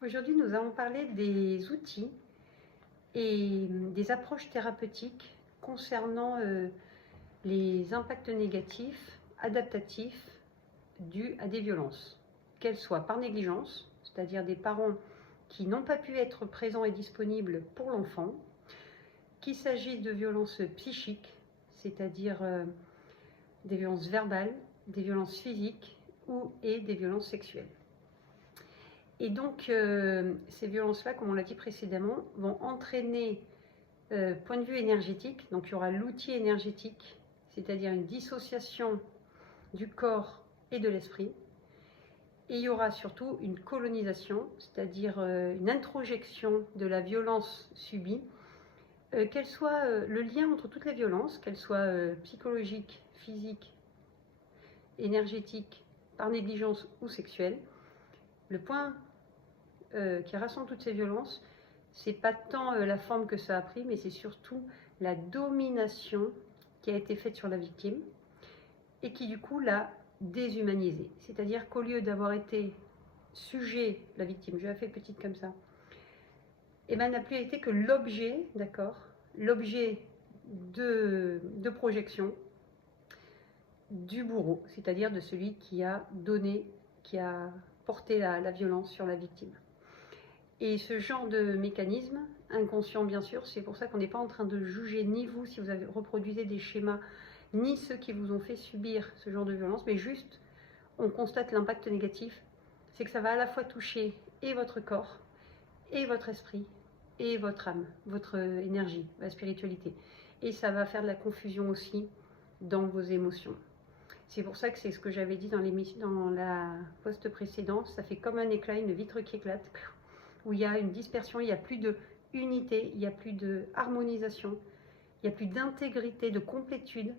Aujourd'hui, nous allons parler des outils et des approches thérapeutiques concernant les impacts négatifs, adaptatifs dus à des violences, qu'elles soient par négligence, c'est-à-dire des parents qui n'ont pas pu être présents et disponibles pour l'enfant, qu'il s'agisse de violences psychiques, c'est-à-dire des violences verbales, des violences physiques et des violences sexuelles. Et donc, ces violences-là, comme on l'a dit précédemment, vont entraîner, point de vue énergétique, donc il y aura l'outil énergétique, c'est-à-dire une dissociation du corps et de l'esprit. Et il y aura surtout une colonisation, c'est-à-dire une introjection de la violence subie, qu'elle soit le lien entre toutes les violences, qu'elles soient psychologiques, physiques, énergétiques, par négligence ou sexuelles. Le point qui rassemble toutes ces violences, c'est pas tant la forme que ça a pris, mais c'est surtout la domination qui a été faite sur la victime et qui du coup l'a déshumanisée. C'est-à-dire qu'au lieu d'avoir été sujet, la victime, je la fais petite comme ça, et ben n'a plus été que l'objet, d'accord, l'objet de projection du bourreau, c'est-à-dire de celui qui a donné, qui a porté la violence sur la victime. Et ce genre de mécanisme, inconscient bien sûr, c'est pour ça qu'on n'est pas en train de juger ni vous si vous avez reproduisez des schémas, ni ceux qui vous ont fait subir ce genre de violence, mais juste on constate l'impact négatif, c'est que ça va à la fois toucher et votre corps, et votre esprit, et votre âme, votre énergie, la spiritualité. Et ça va faire de la confusion aussi dans vos émotions. C'est pour ça que c'est ce que j'avais dit dans la post précédente, ça fait comme un éclat, une vitre qui éclate, où il y a une dispersion, il n'y a plus de unité, il n'y a plus de harmonisation, il n'y a plus d'intégrité, de complétude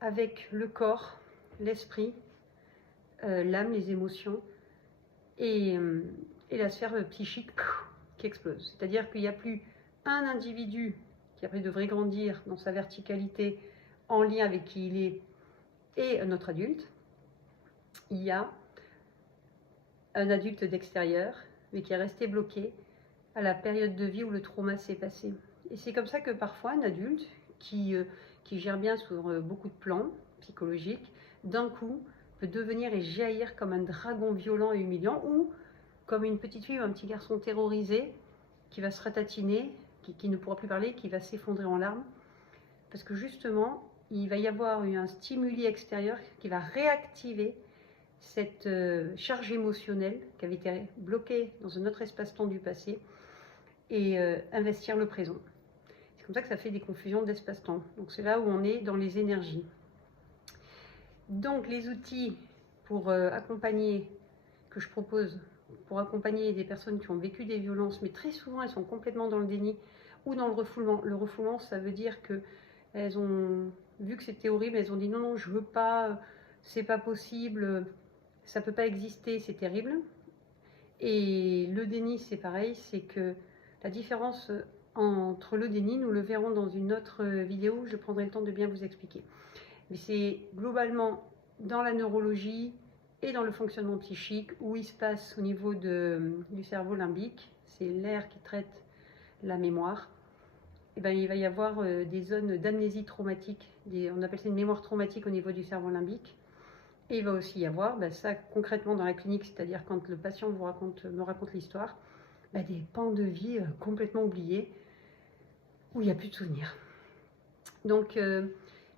avec le corps, l'esprit, l'âme, les émotions et la sphère psychique qui explose. C'est-à-dire qu'il n'y a plus un individu qui après devrait grandir dans sa verticalité en lien avec qui il est et notre adulte. Il y a un adulte d'extérieur, mais qui est resté bloqué à la période de vie où le trauma s'est passé. Et c'est comme ça que parfois un adulte qui gère bien sur beaucoup de plans psychologiques, d'un coup peut devenir et jaillir comme un dragon violent et humiliant, ou comme une petite fille ou un petit garçon terrorisé qui va se ratatiner, qui ne pourra plus parler, qui va s'effondrer en larmes, parce que justement il va y avoir un stimuli extérieur qui va réactiver cette charge émotionnelle qui avait été bloquée dans un autre espace-temps du passé et investir le présent. C'est comme ça que ça fait des confusions d'espace-temps. Donc c'est là où on est dans les énergies. Donc les outils pour accompagner, que je propose, pour accompagner des personnes qui ont vécu des violences, mais très souvent elles sont complètement dans le déni ou dans le refoulement. Le refoulement, ça veut dire qu'elles ont vu que c'était horrible, elles ont dit non, non, je veux pas, c'est pas possible, ça peut pas exister, c'est terrible. Et le déni, c'est pareil, c'est que la différence entre le déni, nous le verrons dans une autre vidéo, je prendrai le temps de bien vous expliquer. Mais c'est globalement dans la neurologie et dans le fonctionnement psychique où il se passe au niveau du cerveau limbique, c'est l'aire qui traite la mémoire. Et ben, il va y avoir des zones d'amnésie traumatique, on appelle ça une mémoire traumatique au niveau du cerveau limbique. Et il va aussi y avoir, ça concrètement dans la clinique, c'est-à-dire quand le patient me raconte l'histoire, des pans de vie complètement oubliés, où il n'y a plus de souvenirs. Donc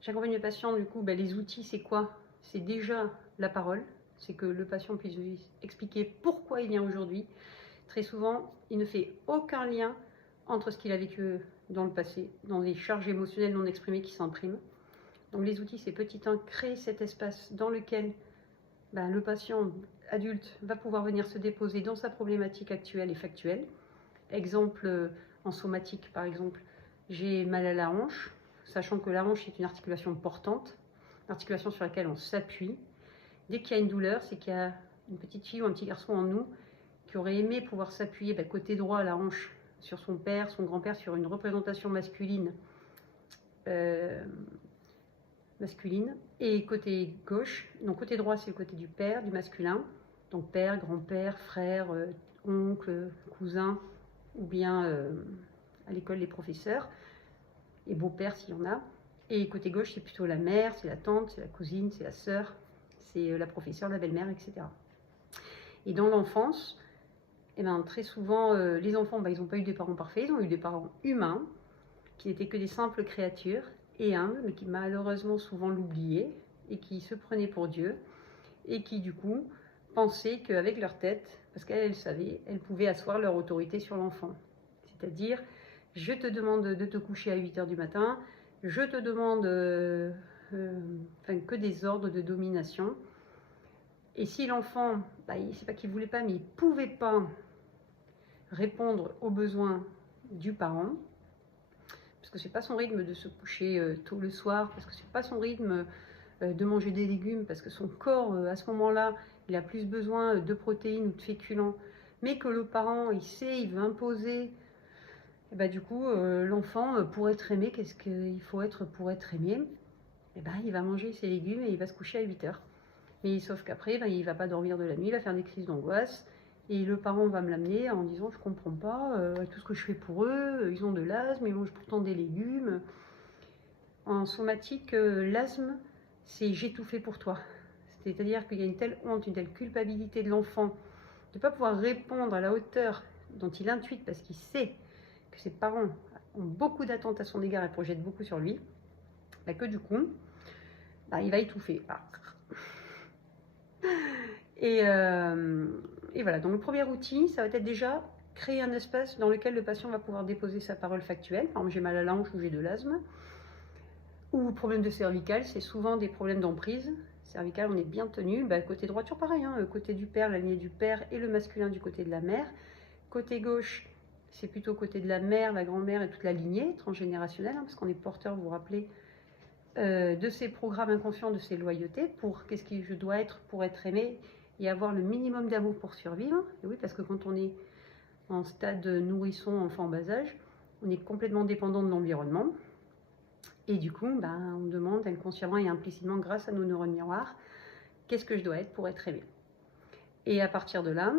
j'accompagne le patient, du coup, les outils, c'est quoi? C'est déjà la parole, c'est que le patient puisse expliquer pourquoi il vient aujourd'hui. Très souvent, il ne fait aucun lien entre ce qu'il a vécu dans le passé, dans des charges émotionnelles non exprimées qui s'impriment. Donc les outils, c'est petit 1, créer cet espace dans lequel le patient adulte va pouvoir venir se déposer dans sa problématique actuelle et factuelle. Exemple en somatique, par exemple, j'ai mal à la hanche, sachant que la hanche est une articulation portante, articulation sur laquelle on s'appuie. Dès qu'il y a une douleur, c'est qu'il y a une petite fille ou un petit garçon en nous qui aurait aimé pouvoir s'appuyer côté droit à la hanche sur son père, son grand-père, sur une représentation masculine, et côté gauche, donc côté droit c'est le côté du père, du masculin, donc père, grand-père, frère, oncle, cousin, ou bien à l'école les professeurs, et beau-père s'il y en a. Et côté gauche, c'est plutôt la mère, c'est la tante, c'est la cousine, c'est la sœur, c'est la professeure, la belle-mère, etc. Et dans l'enfance, eh ben, très souvent, les enfants, ils n'ont pas eu des parents parfaits, ils ont eu des parents humains, qui n'étaient que des simples créatures, et humbles, mais qui malheureusement souvent l'oubliaient, et qui se prenaient pour Dieu, et qui du coup pensaient qu'avec leur tête, parce qu'elles savaient, elles pouvaient asseoir leur autorité sur l'enfant. C'est-à-dire, je te demande de te coucher à 8h du matin, je te demande que des ordres de domination. Et si l'enfant, c'est pas qu'il ne voulait pas, mais il ne pouvait pas répondre aux besoins du parent, parce que c'est pas son rythme de se coucher tôt le soir, parce que c'est pas son rythme de manger des légumes, parce que son corps, à ce moment-là, il a plus besoin de protéines ou de féculents, mais que le parent, il sait, il veut imposer, et du coup, l'enfant, pour être aimé, qu'est-ce qu'il faut être pour être aimé? Il va manger ses légumes et il va se coucher à 8h. Mais sauf qu'après, il ne va pas dormir de la nuit, il va faire des crises d'angoisse. Et le parent va me l'amener en disant, je ne comprends pas, tout ce que je fais pour eux, ils ont de l'asthme, ils mangent pourtant des légumes. En somatique, l'asthme, c'est j'ai tout fait pour toi. C'est-à-dire qu'il y a une telle honte, une telle culpabilité de l'enfant de ne pas pouvoir répondre à la hauteur dont il intuite parce qu'il sait que ses parents ont beaucoup d'attentes à son égard et projettent beaucoup sur lui, que du coup, il va étouffer. Et voilà, donc le premier outil, ça va être déjà créer un espace dans lequel le patient va pouvoir déposer sa parole factuelle. Par exemple, j'ai mal à la hanche ou j'ai de l'asthme. Ou problème de cervical, c'est souvent des problèmes d'emprise. Cervical, on est bien tenu. Côté droit, toujours pareil, côté du père, la lignée du père et le masculin du côté de la mère. Côté gauche, c'est plutôt côté de la mère, la grand-mère et toute la lignée transgénérationnelle, parce qu'on est porteur, vous vous rappelez, de ces programmes inconscients, de ces loyautés, pour qu'est-ce que je dois être pour être aimé et avoir le minimum d'amour pour survivre. Et oui, parce que quand on est en stade nourrisson, enfant en bas âge, on est complètement dépendant de l'environnement. Et du coup, on demande inconsciemment et implicitement, grâce à nos neurones miroirs, qu'est-ce que je dois être pour être aimé. Et à partir de là,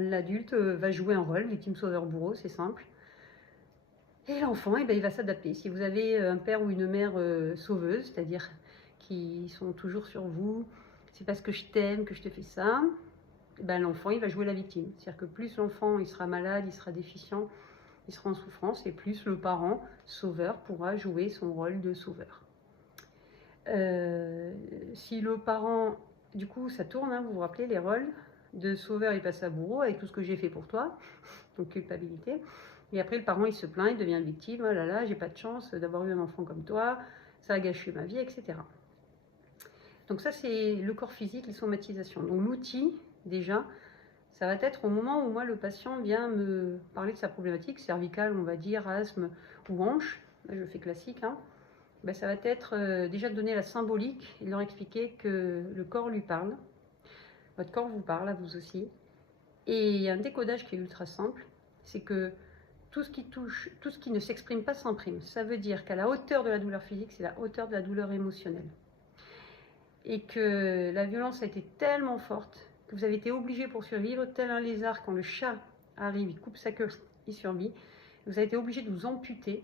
l'adulte va jouer un rôle, victime, sauveur, bourreau, c'est simple. Et l'enfant, il va s'adapter. Si vous avez un père ou une mère sauveuse, c'est-à-dire qui sont toujours sur vous, c'est parce que je t'aime que je te fais ça, l'enfant, il va jouer la victime. C'est-à-dire que plus l'enfant, il sera malade, il sera déficient, il sera en souffrance, et plus le parent sauveur pourra jouer son rôle de sauveur. Si le parent, du coup, ça tourne, vous vous rappelez, les rôles de sauveur, il passe à bourreau avec tout ce que j'ai fait pour toi, donc culpabilité. Et après, le parent, il se plaint, il devient victime. Oh là là, j'ai pas de chance d'avoir eu un enfant comme toi, ça a gâché ma vie, etc. Donc ça, c'est le corps physique, les somatisations. Donc l'outil, déjà, ça va être au moment où moi, le patient vient me parler de sa problématique, cervicale, on va dire, asthme ou hanche, là, je fais classique, ça va être déjà de donner la symbolique et de leur expliquer que le corps lui parle, votre corps vous parle, à vous aussi. Et il y a un décodage qui est ultra simple, c'est que tout ce qui touche, tout ce qui ne s'exprime pas s'imprime. Ça veut dire qu'à la hauteur de la douleur physique, c'est la hauteur de la douleur émotionnelle. Et que la violence a été tellement forte que vous avez été obligé pour survivre, tel un lézard, quand le chat arrive, il coupe sa queue, il survit. Vous avez été obligé de vous amputer,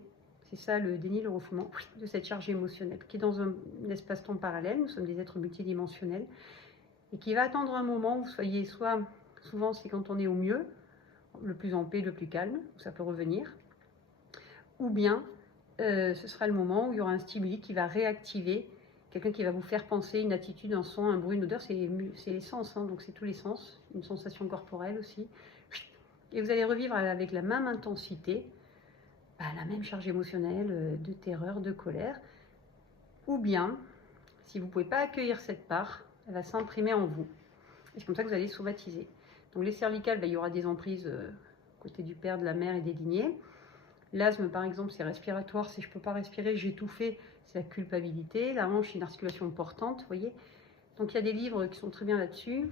c'est ça le déni, le refoulement, de cette charge émotionnelle, qui est dans un espace-temps parallèle, nous sommes des êtres multidimensionnels, et qui va attendre un moment où vous soyez soit, souvent c'est quand on est au mieux, le plus en paix, le plus calme, où ça peut revenir, ou bien ce sera le moment où il y aura un stimuli qui va réactiver, quelqu'un qui va vous faire penser une attitude, un son, un bruit, une odeur, c'est les sens, donc c'est tous les sens, une sensation corporelle aussi. Et vous allez revivre avec la même intensité, la même charge émotionnelle de terreur, de colère. Ou bien, si vous ne pouvez pas accueillir cette part, elle va s'imprimer en vous. Et c'est comme ça que vous allez somatiser. Donc les cervicales, il y aura des emprises côté du père, de la mère et des lignées. L'asthme, par exemple, c'est respiratoire. Si je ne peux pas respirer, j'ai tout fait, c'est la culpabilité. La hanche, c'est une articulation portante, vous voyez. Donc il y a des livres qui sont très bien là-dessus.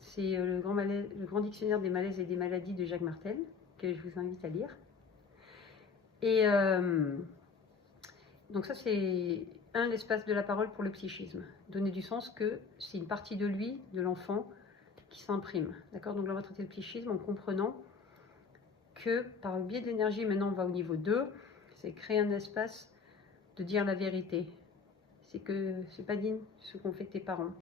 C'est le grand dictionnaire des malaises et des maladies de Jacques Martel, que je vous invite à lire. Et donc ça, c'est l'espace de la parole pour le psychisme. Donner du sens que c'est une partie de lui, de l'enfant, qui s'imprime. D'accord? Donc là, on va traiter le psychisme en comprenant que par le biais de l'énergie, maintenant on va au niveau 2, c'est créer un espace de dire la vérité. C'est que c'est pas digne ce qu'ont fait tes parents.